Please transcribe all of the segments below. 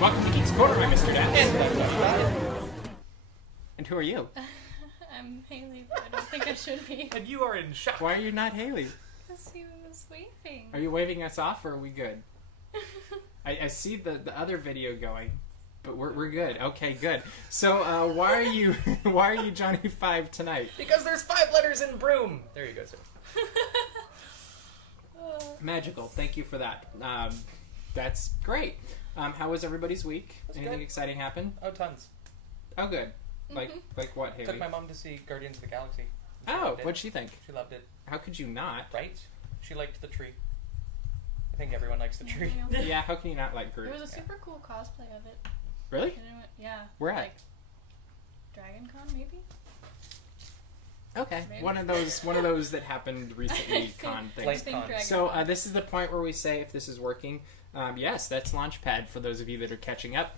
Welcome to Geeks Corner. I'm Mr. DAPs. And who are you? I'm Hayley, but I don't think I should be. And you are in shock. Why are you not Hayley? Because he was waving. Are you waving us off, or are we good? I see the other video going, but we're good. Okay, good. So why are you Johnny 5 tonight? Because there's 5 letters in broom. There you go, sir. Magical. Thank you for that. That's great. How was everybody's week? Anything good. exciting happen? Oh, tons. Oh, good. Like what, Hayley? Took my mom to see Guardians of the Galaxy. Oh, what'd she think? She loved it. How could you not? Right? She liked the tree. I think everyone likes the tree. Yeah, how can you not like Groot? There was a super cool cosplay of it. Really? Yeah. Where at? Like, Dragon Con, maybe? Okay. Maybe. One of those that happened recently con things. Con. So this is the point where we say if this is working. Yes, that's Launchpad for those of you that are catching up.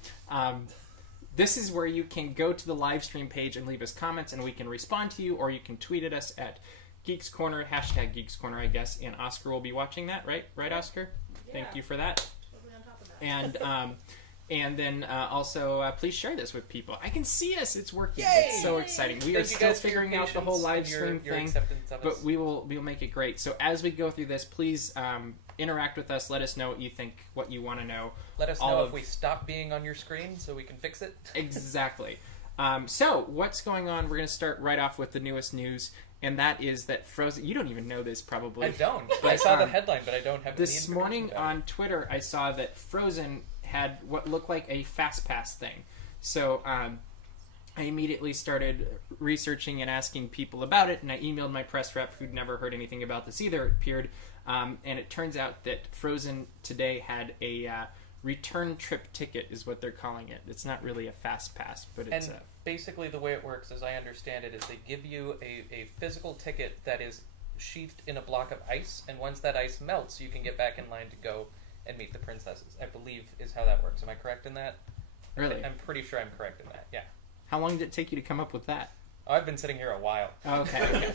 This is where you can go to the live stream page and leave us comments, and we can respond to you, or you can tweet at us at Geeks Corner, hashtag Geeks Corner, I guess, and Oscar will be watching that, right? Right, Oscar? Yeah. Thank you for that. We'll be on top of that. And then also, please share this with people. I can see us. It's working. Yay! It's so exciting. We are still figuring out the whole live stream thing, but we'll make it great. So as we go through this, please interact with us. Let us know what you think, what you want to know. Let us know if we stop being on your screen so we can fix it. Exactly. So what's going on? We're going to start right off with the newest news. And that is that Frozen... You don't even know this, probably. I don't. But I saw the headline, but I don't have this morning on Twitter, I saw that Frozen had what looked like a Fastpass thing. So I immediately started researching and asking people about it, and I emailed my press rep, who'd never heard anything about this either. It appeared, and it turns out that Frozen today had a return trip ticket, is what they're calling it. It's not really a Fastpass, but it's and basically the way it works, as I understand it, is they give you a physical ticket that is sheathed in a block of ice, and once that ice melts, you can get back in line to go and meet the princesses, I believe is how that works. Am I correct in that? Really? I'm pretty sure I'm correct in that, yeah. How long did it take you to come up with that? Oh, I've been sitting here a while. Okay.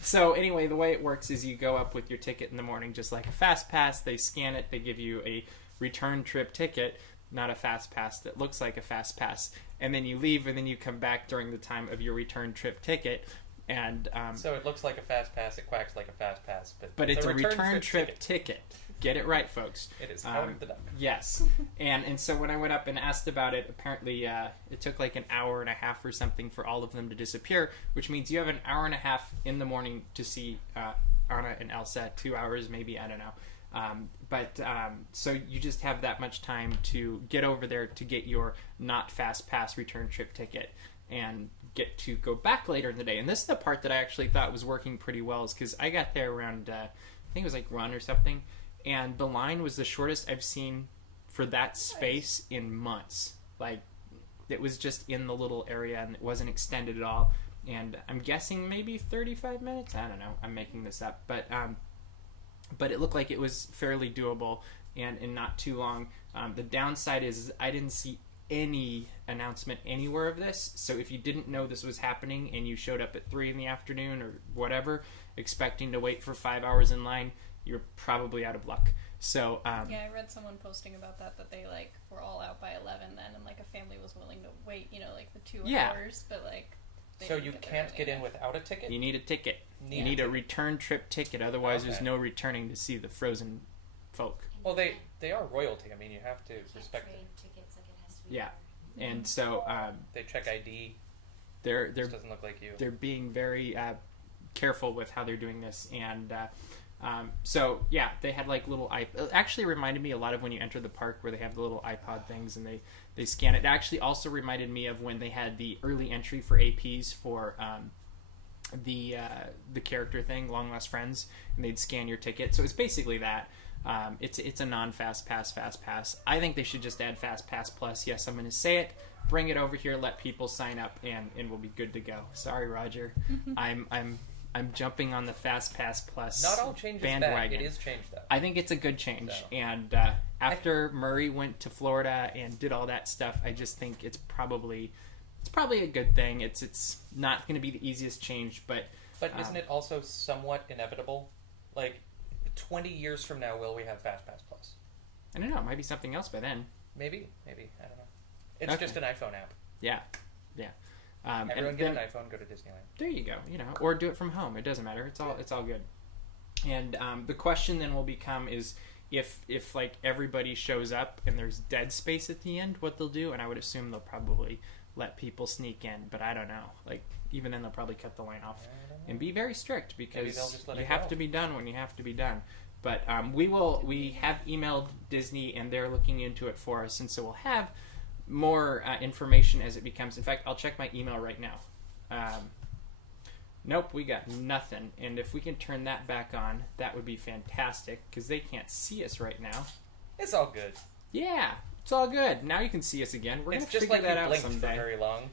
So anyway, the way it works is you go up with your ticket in the morning, just like a Fastpass. They scan it. They give you a return trip ticket, not a Fastpass that looks like a Fastpass. And then you leave, and then you come back during the time of your return trip ticket. And so it looks like a Fastpass. It quacks like a Fastpass, but it's a return trip ticket. Get it right, folks. It is Howard the Duck. Yes. And so when I went up and asked about it, apparently it took like an hour and a half or something for all of them to disappear, which means you have an hour and a half in the morning to see Anna and Elsa. 2 hours maybe, I don't know. So you just have that much time to get over there to get your not Fastpass return trip ticket and get to go back later in the day. And this is the part that I actually thought was working pretty well, is because I got there around, I think it was like 1 or something, and the line was the shortest I've seen for that space in months. Like, it was just in the little area, and it wasn't extended at all. And I'm guessing maybe 35 minutes? I don't know. I'm making this up. But it looked like it was fairly doable and not too long. The downside is I didn't see any announcement anywhere of this. So if you didn't know this was happening and you showed up at 3 in the afternoon or whatever, expecting to wait for 5 hours in line, you're probably out of luck. So yeah, I read someone posting about that they like were all out by 11 then, and like a family was willing to wait, like the 2 hours, but like. So you can't get in without a ticket? You need a ticket. You need a return trip ticket. Otherwise, there's no returning to see the Frozen folk. Well, they are royalty. I mean, you have to respect it. Tickets, like it has to be Yeah, and so they check ID. They're doesn't look like you. They're being very careful with how they're doing this, and so yeah, they had like little it actually reminded me a lot of when you enter the park where they have the little iPod things and they scan it. It actually also reminded me of when they had the early entry for APs for the character thing, Long Lost Friends, and they'd scan your ticket. So it's basically that. It's a non-Fastpass. I think they should just add Fastpass Plus. Yes, I'm going to say it. Bring it over here, let people sign up, and we'll be good to go. Sorry, Roger. I'm jumping on the Fastpass Plus Not all changes bandwagon. Back. It is changed, though. I think it's a good change. So. And after Murray went to Florida and did all that stuff, I just think it's probably a good thing. It's not going to be the easiest change, but isn't it also somewhat inevitable? Like 20 years from now, will we have Fastpass Plus? I don't know. It might be something else by then. Maybe. I don't know. It's just an iPhone app. Yeah. Everyone get an iPhone, go to Disneyland. There you go. Or do it from home. It doesn't matter. It's all good. And the question then will become is if like everybody shows up and there's dead space at the end, what they'll do. And I would assume they'll probably let people sneak in, but I don't know. Like even then they'll probably cut the line off and be very strict because you have to be done when you have to be done. But we have emailed Disney and they're looking into it for us, and so we'll have more information as it becomes. In fact, I'll check my email right now. Nope, we got nothing. And if we can turn that back on, that would be fantastic because they can't see us right now. It's all good. Yeah, it's all good. Now you can see us again. We're going to figure like that out blinked someday. For very long.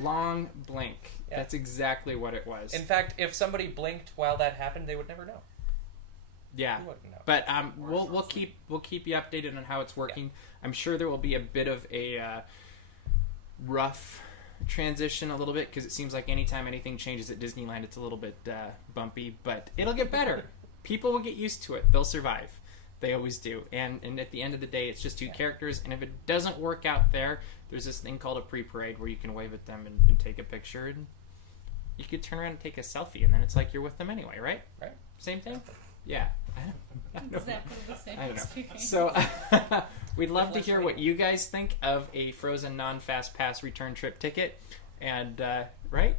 Long blink. Yeah. That's exactly what it was. In fact, if somebody blinked while that happened, they would never know. Yeah, but we'll keep you updated on how it's working. Yeah. I'm sure there will be a bit of a rough transition a little bit because it seems like anytime anything changes at Disneyland, it's a little bit bumpy, but it'll get better. People will get used to it. They'll survive. They always do. And at the end of the day, it's just two characters. And if it doesn't work out there's this thing called a pre-parade where you can wave at them and take a picture, and you could turn around and take a selfie, and then it's like you're with them anyway, right? Right. Same thing. Yeah. I don't know. Speaking. So we'd love to hear what you guys think of a Frozen non-Fast Pass return trip ticket. And, right?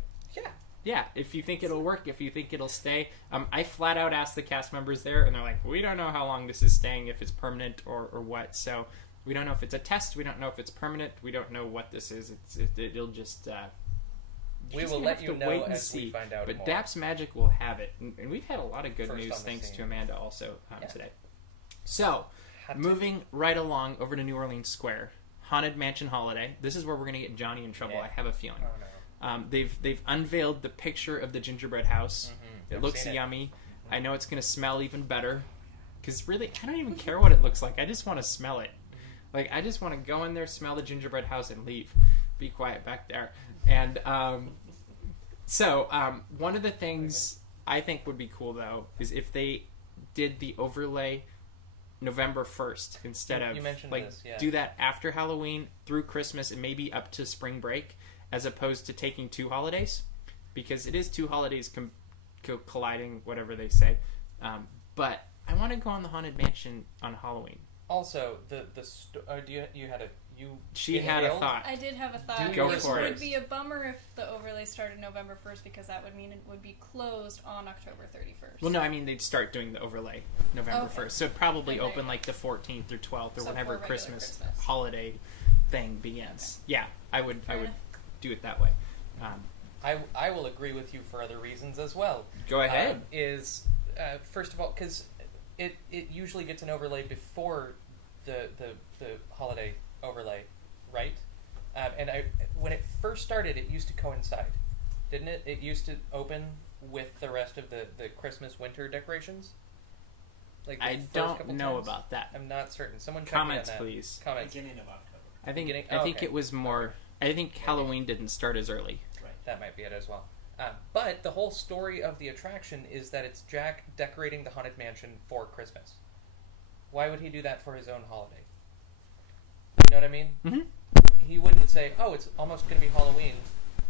Yeah. If you think it'll work, if you think it'll stay. I flat out asked the cast members there, and they're like, we don't know how long this is staying, if it's permanent or what. So we don't know if it's a test. We don't know if it's permanent. We don't know what this is. It'll just... we will let you know as we find out but more. DAPs Magic will have it. And we've had a lot of good news thanks to Amanda also today. So, moving right along over to New Orleans Square. Haunted Mansion Holiday. This is where we're going to get Johnny in trouble, I have a feeling. Oh, no. They've unveiled the picture of the gingerbread house. Mm-hmm. It looks yummy. Mm-hmm. I know it's going to smell even better. Because really, I don't even care what it looks like. I just want to smell it. Like, I just want to go in there, smell the gingerbread house, and leave. Be quiet back there. And so one of the things I think would be cool, though, is if they did the overlay November 1st instead of, do that after Halloween, through Christmas, and maybe up to spring break, as opposed to taking two holidays. Because it is two holidays colliding, whatever they say. But I want to go on the Haunted Mansion on Halloween. Also, She had a thought. I did have a thought. Go for it. It would be a bummer if the overlay started November 1st because that would mean it would be closed on October 31st. Well, no, I mean they'd start doing the overlay November 1st. So it'd probably open like the 14th or 12th or whenever Christmas holiday thing begins. Yeah, I would do it that way. I will agree with you for other reasons as well. Go ahead. First of all, because it usually gets an overlay before the holiday overlay, right? And when it first started, it used to coincide, didn't it? It used to open with the rest of the Christmas winter decorations. Like I don't know about that. I'm not certain. Someone comments, please. Comments. Beginning of October. I think it was more. I think Halloween didn't start as early. Right. That might be it as well. But the whole story of the attraction is that it's Jack decorating the Haunted Mansion for Christmas. Why would he do that for his own holiday? You know what I mean? Mm-hmm. He wouldn't say, oh, it's almost going to be Halloween.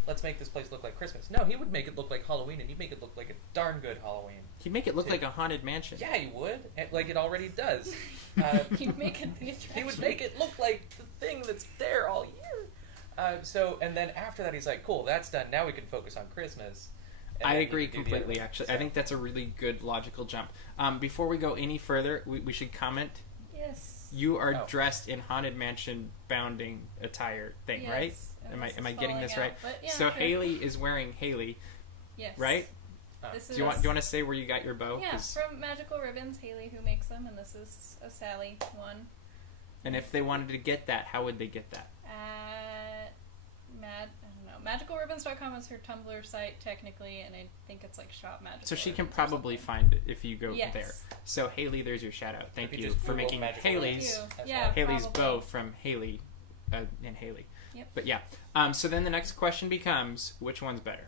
Let's make this place look like Christmas. No, he would make it look like Halloween, and he'd make it look like a darn good Halloween. He'd make it look like a haunted mansion. Yeah, he would. Like it already does. He'd make it the attraction. He would make it look like the thing that's there all year. And then after that, he's like, cool, that's done. Now we can focus on Christmas. I agree completely, actually. So. I think that's a really good logical jump. Before we go any further, we should comment. Yes. You are dressed in Haunted Mansion bounding attire thing, yes. right? Am I getting this right? Yeah, so sure. Hayley is wearing Hayley. Yes. Right? Do you want to say where you got your bow? Yeah, from Magical Ribbons, Hayley who makes them, and this is a Sally one. And if they wanted to get that, how would they get that? MagicalRibbons.com is her Tumblr site technically, and I think it's like Shop Magical. So she can probably find it if you go there. So Hayley, there's your shout out. Thank you for making Hayley's bow from Hayley and Hayley. Yep. But yeah. So then the next question becomes, which one's better?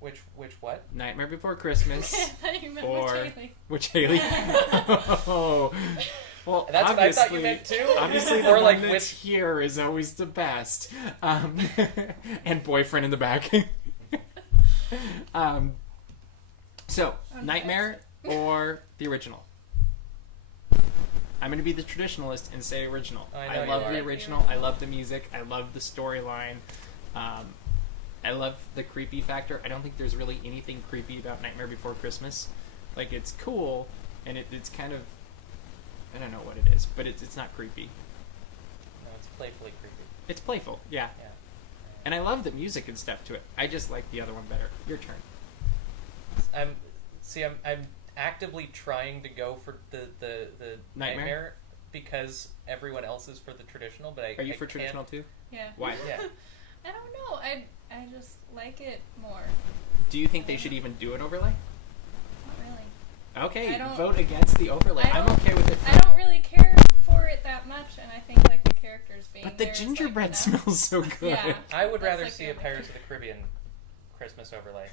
Which what? Nightmare Before Christmas I thought you meant which Hayley. Which Hayley? Oh. Well, That's what I thought you meant too. Obviously, the Or one like that's here is always the best. And boyfriend in the back. So, Nightmare or the original? I'm going to be the traditionalist and say original. I love the original. I love the music. I love the storyline. I love the creepy factor. I don't think there's really anything creepy about Nightmare Before Christmas. Like, it's cool, and it's kind of... I don't know what it is, but it's not creepy. No, it's playfully creepy. It's playful, yeah. And I love the music and stuff to it. I just like the other one better. Your turn. I'm actively trying to go for the Nightmare because everyone else is for the traditional, but Are you for traditional too? Yeah. Why? Yeah. I don't know. I just like it more. Do you think they should even do an overlay? Not really. Okay, vote against the overlay. I'm okay with it. I don't really care for it that much, and I think like the characters being But the there is, gingerbread like, smells so good. Yeah. I would rather like see the a only Pirates of the Caribbean Christmas overlay.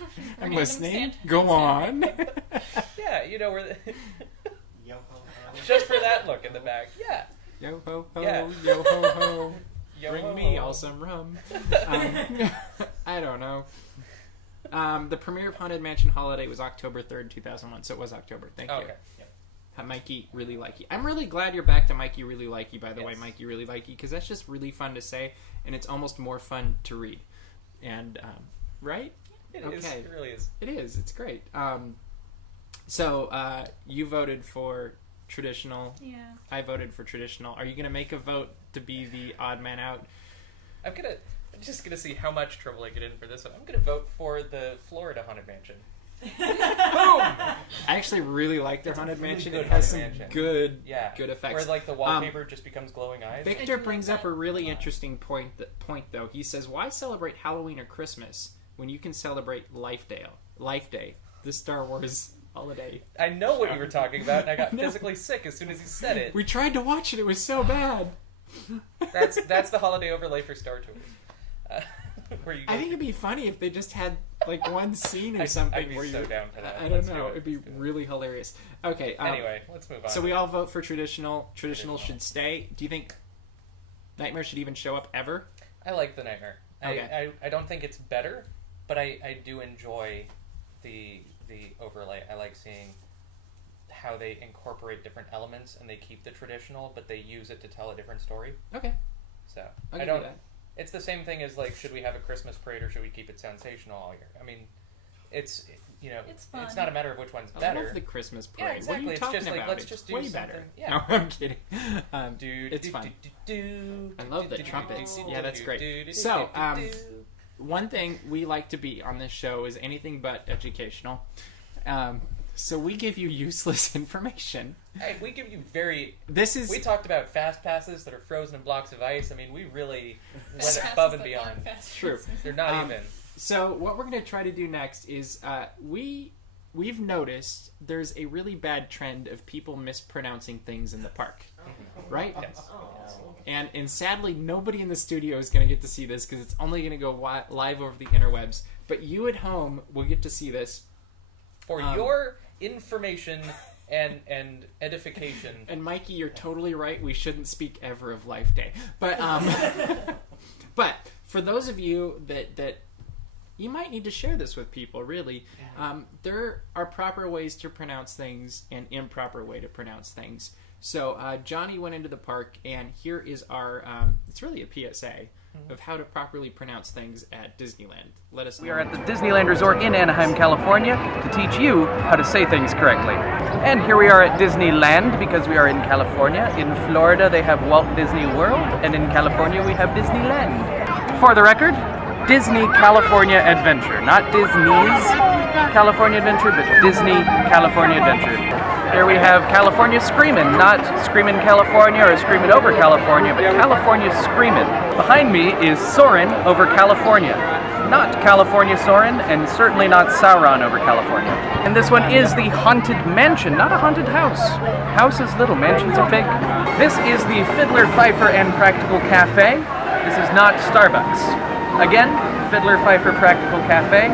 I'm Random listening. Santa. Go on. Yeah, you know where. Yo ho ho. Just for that look in the back. Yeah. Yo ho ho, Yeah. yo ho ho. Yo Bring ho me ho. all some rum. I don't know. The premiere of Haunted Mansion Holiday was October 3rd, 2001, so it was October. Thank you. Okay. Yeah. Mikey Really Likey. I'm really glad you're back to Mikey Really Likey, by the way, Yes. Mikey Really Likey, because that's just really fun to say, and it's almost more fun to read. And, right? It is. Okay. It really is. It is. It's great. So, you voted for traditional. Yeah. I voted for traditional. Are you going to make a vote to be the odd man out? I'm just gonna see how much trouble I get in for this one. I'm gonna vote for the Florida Haunted Mansion. Boom! I actually really like their Haunted really Mansion. good It has some Haunted Mansion. good Where effects. like the wallpaper just becomes glowing eyes. Victor brings up a really interesting point though. He says, why celebrate Halloween or Christmas when you can celebrate Life Day, the Star Wars holiday? I know what you were talking about, and I got physically sick as soon as you said it. We tried to watch it. It was so bad. That's the holiday overlay for Star Tours. Where you I think it'd be funny if they just had like one scene or I'd something be where so you. down for that. I don't Let's know. do it. It'd be Let's do it. really hilarious. Okay. Anyway, let's move on. So we all vote for traditional. Traditional should stay. Do you think Nightmare should even show up ever? I like the Nightmare. Okay. I don't think it's better, but I do enjoy the overlay. I like seeing how they incorporate different elements and they keep the traditional, but they use it to tell a different story. Okay. So I I can don't. do that. It's the same thing as like, should we have a Christmas parade or should we keep it sensational all year? I mean, it's It's fun. It's not a matter of which one's I better. love the Christmas Yeah, parade. exactly. What are you It's talking just like, about? let's It's just do way something. better. Yeah. No, I'm kidding. It's fun. I love the trumpets. Yeah, that's great. So, one thing we like to be on this show is anything but educational. So we give you useless information. Hey, we give you very. This is We talked about Fastpasses that are frozen in blocks of ice. I mean, we really went Fast above passes and that aren't beyond. fast True. passes. They're not even. So what we're going to try to do next is we've noticed there's a really bad trend of people mispronouncing things in the park, right? Yes. And sadly, nobody in the studio is going to get to see this because it's only going to go live over the interwebs. But you at home will get to see this. For your information and edification. And Mikey, you're totally right. We shouldn't speak ever of Life Day. But but for those of you that you might need to share this with people, really. There are proper ways to pronounce things and improper way to pronounce things. So Johnny went into the park, and here is our, it's really a PSA of how to properly pronounce things at Disneyland. Let us know. We are at the Disneyland Resort in Anaheim, California to teach you how to say things correctly. And here we are at Disneyland because we are in California. In Florida they have Walt Disney World, and in California we have Disneyland. For the record, Disney California Adventure. Not Disney's California Adventure, but Disney California Adventure. Here we have California Screamin', not Screamin' California or Screamin' Over California, but California Screamin'. Behind me is Soarin' over California. Not California Soarin', and certainly not Sauron over California. And this one is the Haunted Mansion, not a haunted house. House is little, mansions are big. This is the Fiddler, Pfeiffer, and Practical Cafe. This is not Starbucks. Again, Fiddler, Pfeiffer, Practical Cafe,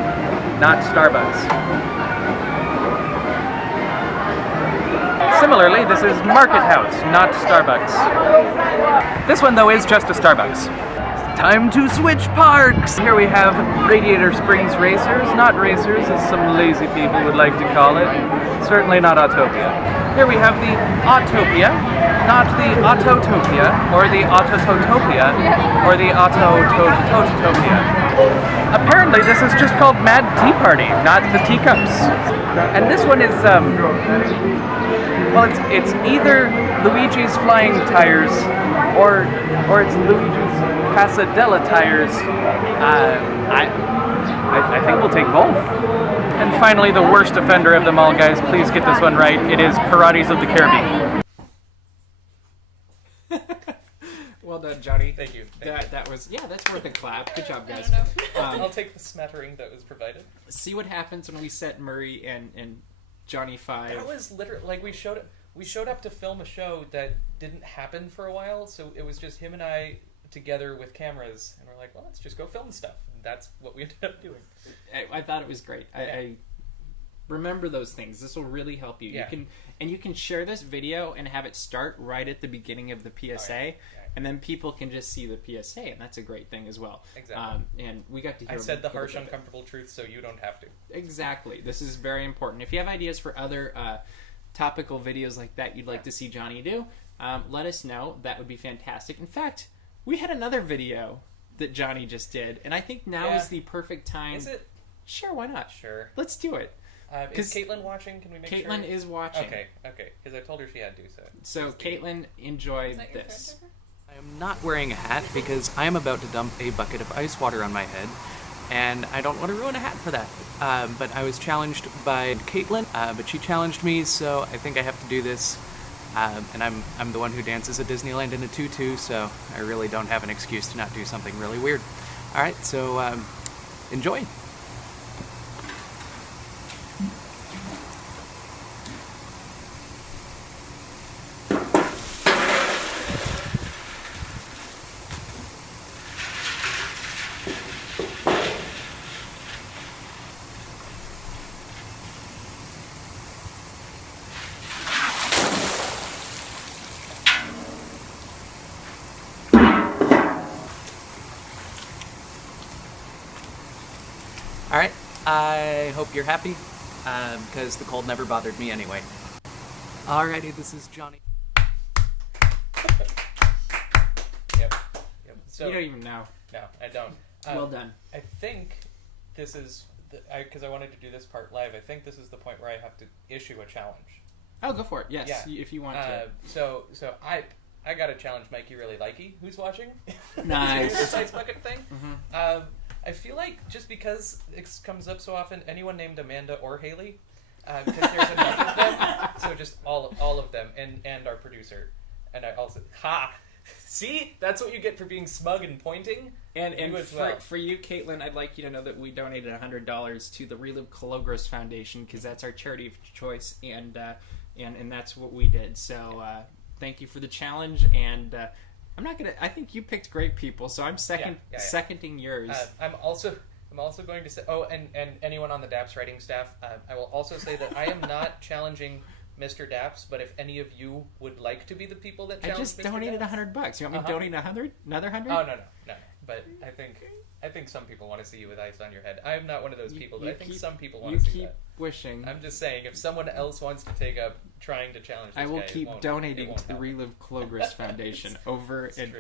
not Starbucks. Similarly, this is Market House, not Starbucks. This one, though, is just a Starbucks. Time to switch parks! Here we have Radiator Springs Racers, not racers, as some lazy people would like to call it. Certainly not Autopia. Here we have the Autopia, not the Autotopia, or the Autotopia, or the Autotopia. Apparently this is just called Mad Tea Party, not the teacups. And this one is, well, it's either Luigi's Flying Tires, or it's Luigi's Casadella Tires. I think we'll take both. And finally, the worst offender of them all, guys. Please get this one right. It is Pirates of the Caribbean. Well done, Johnny. Thank you. That was that's worth a clap. Good job, guys. I'll take the smattering that was provided. See what happens when we set Murray and Johnny 5. That was literally like we showed up to film a show that didn't happen for a while, so it was just him and I together with cameras, and we're like, well, let's just go film stuff. And that's what we ended up doing. I thought it was great. I remember those things. This will really help you. Yeah. You can share this video and have it start right at the beginning of the PSA, and then people can just see the PSA, and that's a great thing as well. Exactly. And we got to hear. I said the harsh, uncomfortable truth, so you don't have to. Exactly. This is very important. If you have ideas for other topical videos like that you'd like to see Johnny do, let us know. That would be fantastic. In fact, we had another video that Johnny just did, and I think now is the perfect time. Is it? Sure, why not? Sure. Let's do it. Is Caitlin watching? Can we make sure? Caitlin is watching. Okay, because I told her she had to. So Caitlin, enjoy this. I am not wearing a hat because I am about to dump a bucket of ice water on my head, and I don't want to ruin a hat for that. But I was challenged by Caitlin, but she challenged me, so I think I have to do this. And I'm the one who dances at Disneyland in a tutu, so I really don't have an excuse to not do something really weird. All right, so enjoy. Alright, I hope you're happy, because the cold never bothered me anyway. Alrighty, this is Johnny. Yep. So, you don't even know. No, I don't. Well done. I think this is, because I wanted to do this part live, I think this is the point where I have to issue a challenge. Oh, go for it. Yes, if you want to. So I got to challenge Mikey Really Likey, who's watching. Nice. This ice bucket thing. Mm-hmm. I feel like just because it comes up so often, anyone named Amanda or Hayley, because there's enough of them, so just all of them, and our producer, and I also see, that's what you get for being smug and pointing. And for you, Caitlin, I'd like you to know that we donated $100 to the Relive Cologros Foundation because that's our charity of choice, and that's what we did. So thank you for the challenge, and I think you picked great people, so I'm seconding yours. I'm also going to say. Oh, and anyone on the DAPs writing staff, I will also say that I am not challenging Mr. DAPs, but if any of you would like to be the people that challenge, I just donated $100. You want me to donate another 100? Oh no. But I think some people want to see you with ice on your head. I'm not one of those people, but I think some people want to see that. You keep wishing. I'm just saying, if someone else wants to take up trying to challenge this I will guy, keep donating to the Relive Cologros Foundation over and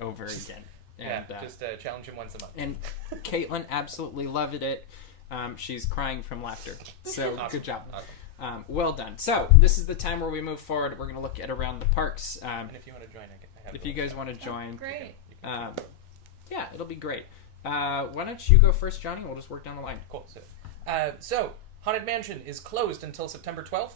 over again. And, just challenge him once a month. And Caitlin absolutely loved it. She's crying from laughter. So awesome. Good job. Awesome. Well done. So this is the time where we move forward. We're going to look at around the parks. And if you want to join, I have. If you guys want to join, great. Yeah, it'll be great. Why don't you go first, Johnny? We'll just work down the line. Cool. So Haunted Mansion is closed until September 12th.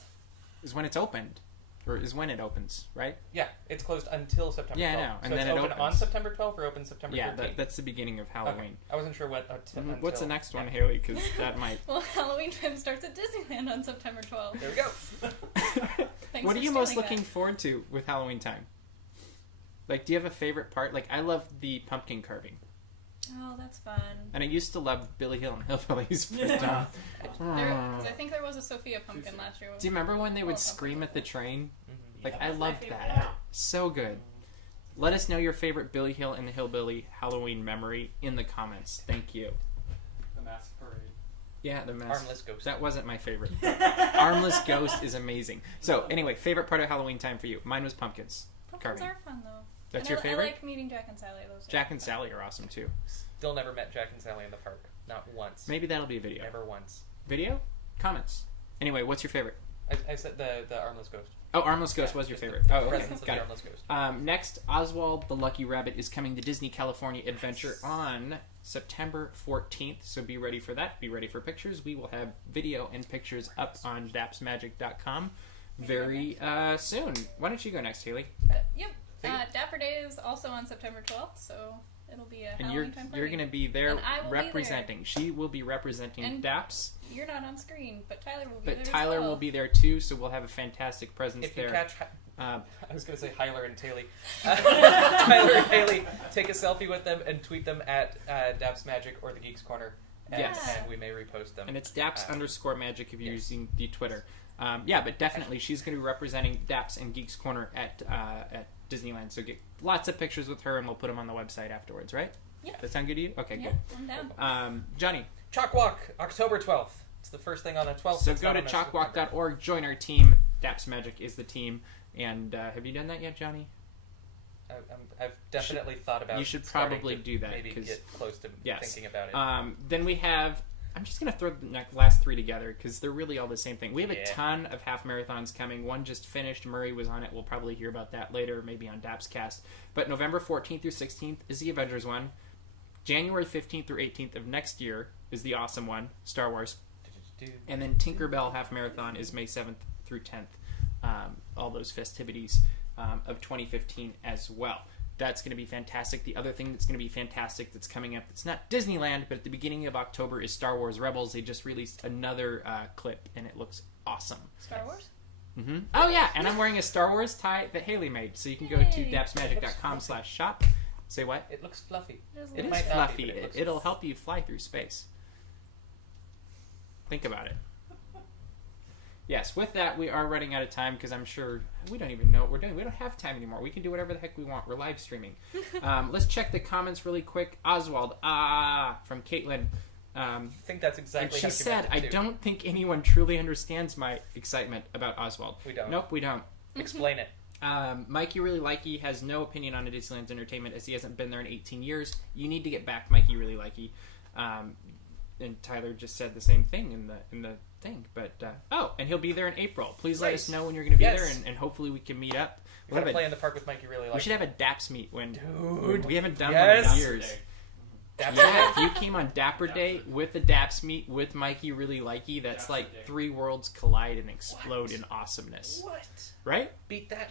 Is when it's opened. Or is when it opens, right? Yeah, it's closed until September 12th. Yeah, I know. And so then it's it open opens on September 12th or open September 13th? Yeah, that's the beginning of Halloween. Okay. I wasn't sure what... What's the next one, Hayley? Because that might... Well, Halloween time starts at Disneyland on September 12th. There we go. What are you most looking forward to with Halloween time? Like, do you have a favorite part? Like, I love the pumpkin carving. Oh, that's fun. And I used to love Billy Hill and Hillbillies. But, Because I think there was a Sophia Pumpkin last year. do you remember when they would Oh, scream at the train? Mhm. Like, I loved that. So good. Let us know your favorite Billy Hill and the Hillbilly Halloween memory in the comments. Thank you. The mask parade. Yeah, the mask. Armless ghost. That wasn't my favorite. Armless Ghost is amazing. So, anyway, favorite part of Halloween time for you? Mine was pumpkins. Pumpkins carving. are fun, though. That's And your favorite? I like meeting Jack and Sally. Those are Jack and fun. Sally are awesome too. Still never met Jack and Sally in the park. Not once. Maybe that'll be a video. Never once. Video? Comments. Anyway, what's your favorite? I said the armless ghost. Oh, Armless Ghost was your Just the favorite. Oh, okay. presence of Got the it. armless ghost. Next, Oswald the Lucky Rabbit is coming to Disney California Adventure on September 14th, so be ready for that. Be ready for pictures. We will have video and pictures up on dapsmagic.com very soon. Why don't you go next, Hayley? Yep. Dapper Day is also on September 12th, so it'll be a And Halloween time party. you're going to be there And I will be there. representing. She will be representing And DAPs. You're not on screen, but Tyler will be But there Tyler as well. will be there too, so we'll have a fantastic presence If you there. catch, Uh, I was going to say Hyler and Haley. Tyler and Haley, take a selfie with them and tweet them at Daps Magic or the Geeks Corner, and, Yes. and we may repost them. and it's DAPs_magic if you're Yes. using the Twitter. Yeah, but definitely she's going to be representing DAPs and Geeks Corner at Disneyland. So get lots of pictures with her, and we'll put them on the website afterwards, right? Yeah. That sound good to you? Okay, Yeah, I'm down. good. Johnny, Chalk Walk, October 12th. It's the first thing on the 12th. so It's go not to on our September. chalkwalk.org, join our team. DAPs Magic is the team. And have you done that yet, Johnny? I've definitely thought about. You should starting probably to do that, Maybe 'cause- get close to Yes. thinking about it. Then we have. I'm just going to throw the last three together because they're really all the same thing. We have a Yeah. ton of half marathons coming. One just finished. Murray was on it. We'll probably hear about that later, maybe on Dapscast. But November 14th through 16th is the Avengers one. January 15th through 18th of next year is the awesome one, Star Wars. And then Tinkerbell Half Marathon is May 7th through 10th. All those festivities of 2015 as well. That's going to be fantastic. The other thing that's going to be fantastic that's coming up, it's not Disneyland, but at the beginning of October is Star Wars Rebels. They just released another clip, and it looks awesome. Star Wars? Mm-hmm. Oh, yeah, and I'm wearing a Star Wars tie that Haley made, so you can go to Yay. dapsmagic.com/shop. Say what? It looks fluffy. It is might not be, fluffy. but it looks It'll fluffy. help you fly through space. Think about it. Yes, with that, we are running out of time because I'm sure we don't even know what we're doing. We don't have time anymore. We can do whatever the heck we want. We're live streaming. Let's check the comments really quick. Oswald, from Caitlin. I think that's And exactly she how she said, meant I it too. don't think anyone truly understands my excitement about Oswald. We don't. Nope, we don't. Explain it. Mikey Really Likey has no opinion on Disneyland's entertainment as he hasn't been there in 18 years. You need to get back, Mikey Really Likey. And Tyler just said the same thing in the thing. But and he'll be there in April. Please let Right. us know when you're going to be Yes. there, and hopefully we can meet up. We gotta play in the park with Mikey really We like. should have a DAPS meet when Dude. we haven't done Yes. one in years. That's Yeah, it. if you came on Dapper Day with the DAPS meet with Mikey Really Likey, that's Dapper like Day. three worlds collide and explode in awesomeness. What? Right? Beat that.